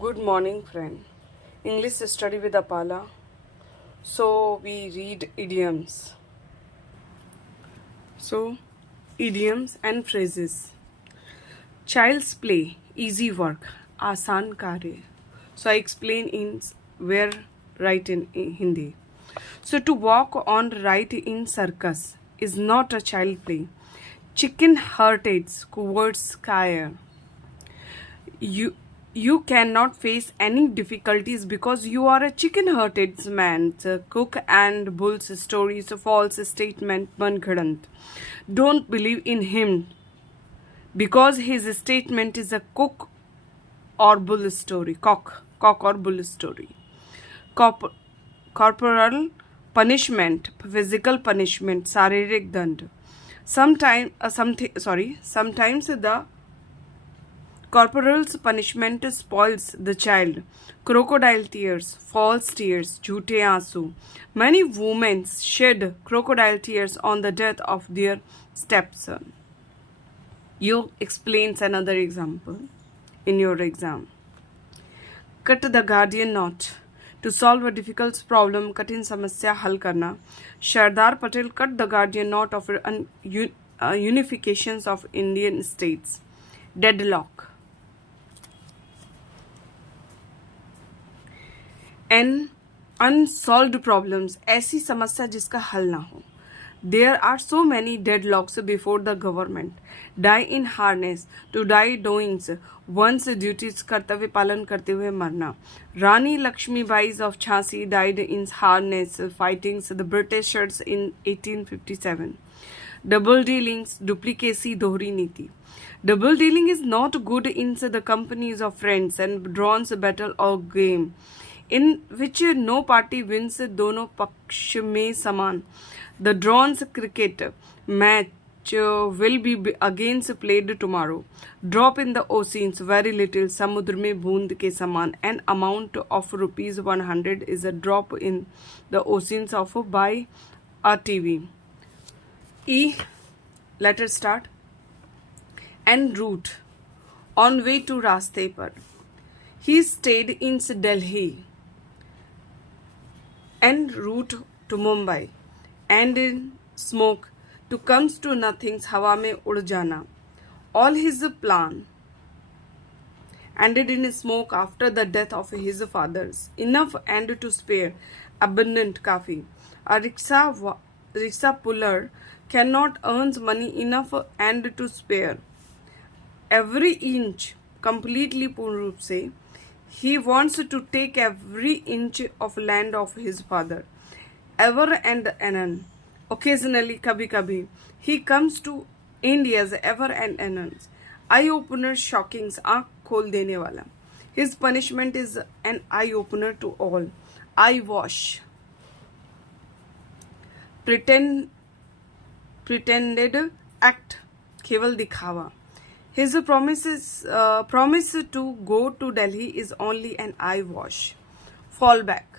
Good morning, friend. English study with Apala. So we read idioms. So, idioms and phrases. Child's play, easy work, आसान कार्य. So I explain in where right in Hindi. So to walk on right in circus is not a child play. Chicken hearted towards sky. You cannot face any difficulties because you are a chicken-hearted man. Cook and Bull's stories false statement Manghadant. Don't believe in him because his statement is a cook or bull story. Cock or bull story. Corporal punishment, physical punishment, शारीरिक दंड. Sometimes the corporal's punishment spoils the child. Crocodile tears, false tears, झूठे आंसू. Many women shed crocodile tears on the death of their stepson. You explains another example in your exam. Cut the guardian knot. To solve a difficult problem, कठिन समस्या हल करना. Sardar Patel cut the guardian knot of unifications of Indian states. Deadlock. And unsolved problems, ऐसी समस्या जिसका हल ना हो. There are so many deadlocks before the government. Die in harness, to die doings, one's duties कर्तव्य पालन करते हुए मरना. Rani Lakshmibai of Jhansi died in harness fighting the Britishers in 1857. Double dealings, duplicacy, दोहरी नीति. Double dealing is not good in the companies of friends and draws battle or game in which no party wins, दोनों पक्ष में समान. The drawn cricket match will be again played tomorrow. Drop in the oceans, very little, समुद्र में बूंद के समान. An amount of rupees 100 is a drop in the oceans of buy a TV. E, let us start. En route, on way to रास्ते पर. He stayed in Delhi. En route to Mumbai. And in smoke, to comes to nothings, हवा में उड़ जाना. All his plan ended in smoke after the death of his fathers. Enough and to spare, abundant काफी. A rickshaw puller cannot earn money enough and to spare. Every inch, completely पूर्ण रूप से, he wants to take every inch of land of his father. Ever and anon, occasionally, kabhi kabhi, he comes to India's ever and anon. Eye-opener, shockings, आँख खोल देने वाला. His punishment is an eye-opener to all. Eye wash. Pretended act, केवल दिखावा. His promise to go to Delhi is only an eye wash. Fall back.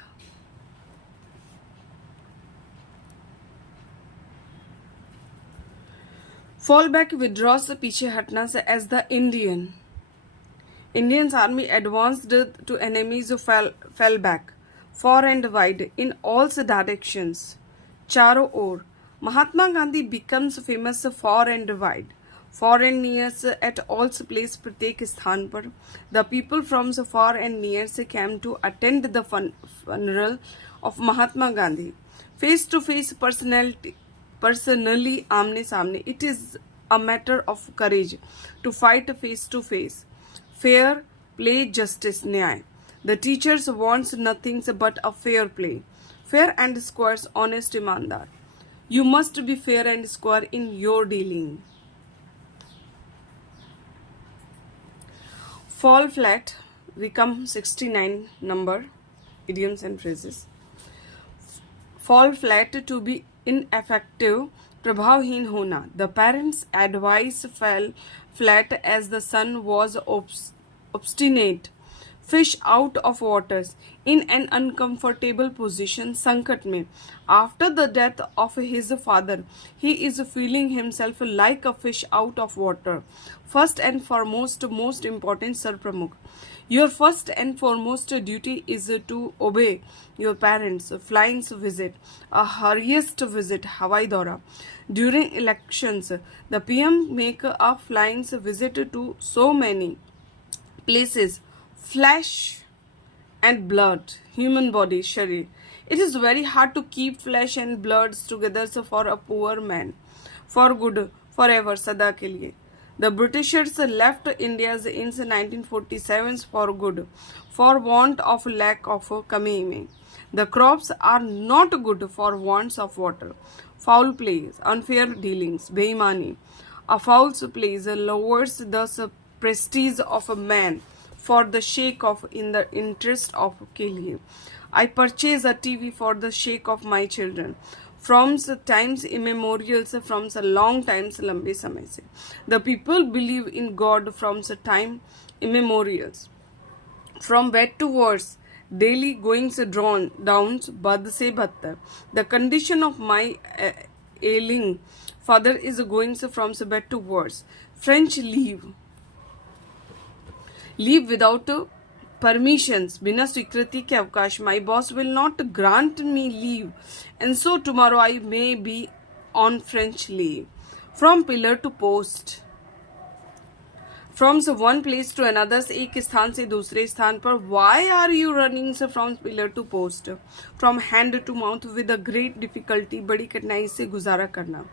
Fall back withdraws the पीछे हटना से as the Indian army advanced to enemies who fell back far and wide in all directions. चारों ओर. Mahatma Gandhi becomes famous far and wide. Far and near at all place प्रत्येक स्थान पर. The people from the far and near came to attend the funeral of Mahatma Gandhi. Face to face, personally आमने सामने. It is a matter of courage to fight face to face. Fair play, justice, न्याय. The teachers wants nothing but a fair play. Fair and square, honest, ईमानदार. You must be fair and square in your dealing. Fall flat, we come 69 number, idioms and phrases. Fall flat, to be ineffective, प्रभावहीन होना. The parents' advice fell flat as the son was obstinate. Fish out of waters, in an uncomfortable position, संकट में. After the death of his father, he is feeling himself like a fish out of water. First and foremost, most important, Sir Pramukh. Your first and foremost duty is to obey your parents. Flying's visit, a hurriest visit, Hawaii Dora. During elections, the PM make a flying's visit to so many places. Flesh and blood, human body, sharir. It is very hard to keep flesh and bloods together for a poor man. For good, forever, sada ke liye. The Britishers left India in 1947 for good, for want of lack of kami mein. The crops are not good for wants of water. Foul plays, unfair dealings, beimani. A false plays lowers the prestige of a man for the sake of in the interest of के लिए. I purchase a TV for the sake of my children. From the times immemorials, from the long times लंबे समय से. The people believe in God from the time immemorials. From bad to worse, daily goings drawn downs, bad se badtar. The condition of my ailing father is going from the bad to worse. French leave without permissions, बिना स्वीकृति के अवकाश. My boss will not grant me leave, and so tomorrow I may be on French leave. From pillar to post, from one place to another, एक स्थान से दूसरे स्थान पर. Why are you running from pillar to post? From hand to mouth with a great difficulty, बड़ी कठिनाई से गुजारा करना.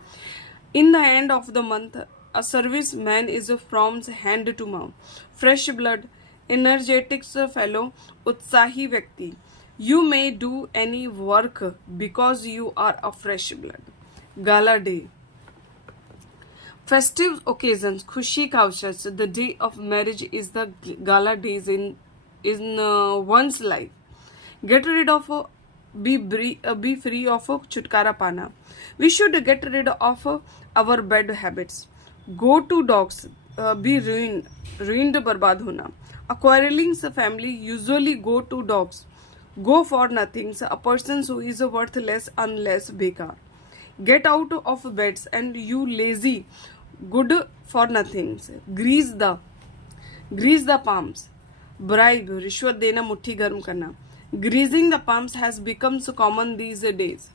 In the end of the month, a serviceman is from hand to mouth. Fresh blood, energetic fellow, उत्साही व्यक्ति. You may do any work because you are a fresh blood. Gala day. Festive occasions, खुशी का अवसर. The day of marriage is the gala days in one's life. Get rid of be free of छुटकारा पाना. We should get rid of our bad habits. Go to dogs, be ruined बर्बाद होना. A quarreling family usually go to dogs. Go for nothings, a person who is worthless unless बेकार. Get out of beds and you lazy, good for nothings. Grease the palms. Bribe, रिश्वत देना, मुट्ठी गर्म करना. Greasing the palms has become so common these days.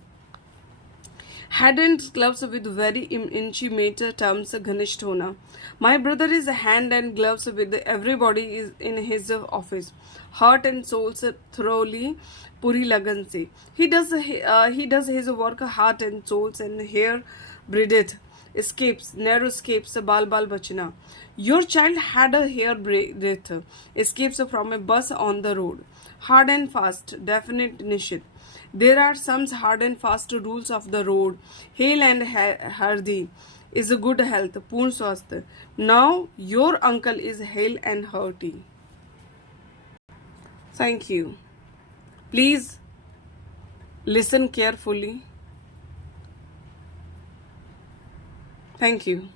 Hand and gloves with very intimate terms, घनिष्ठ होना. My brother is hand and gloves with everybody is in his office. Heart and souls thoroughly, पूरी लगन से. He does his work heart and souls and hair breadth. Escapes, narrow escapes, बाल बचना. Your child had a hair breadth. Escapes from a bus on the road. Hard and fast, definite निश्चित. There are some hard and fast rules of the road. Hale and hearty is a good health, पूर्ण स्वास्थ्य. Now your uncle is hale and hearty. Thank you. Please listen carefully. Thank you.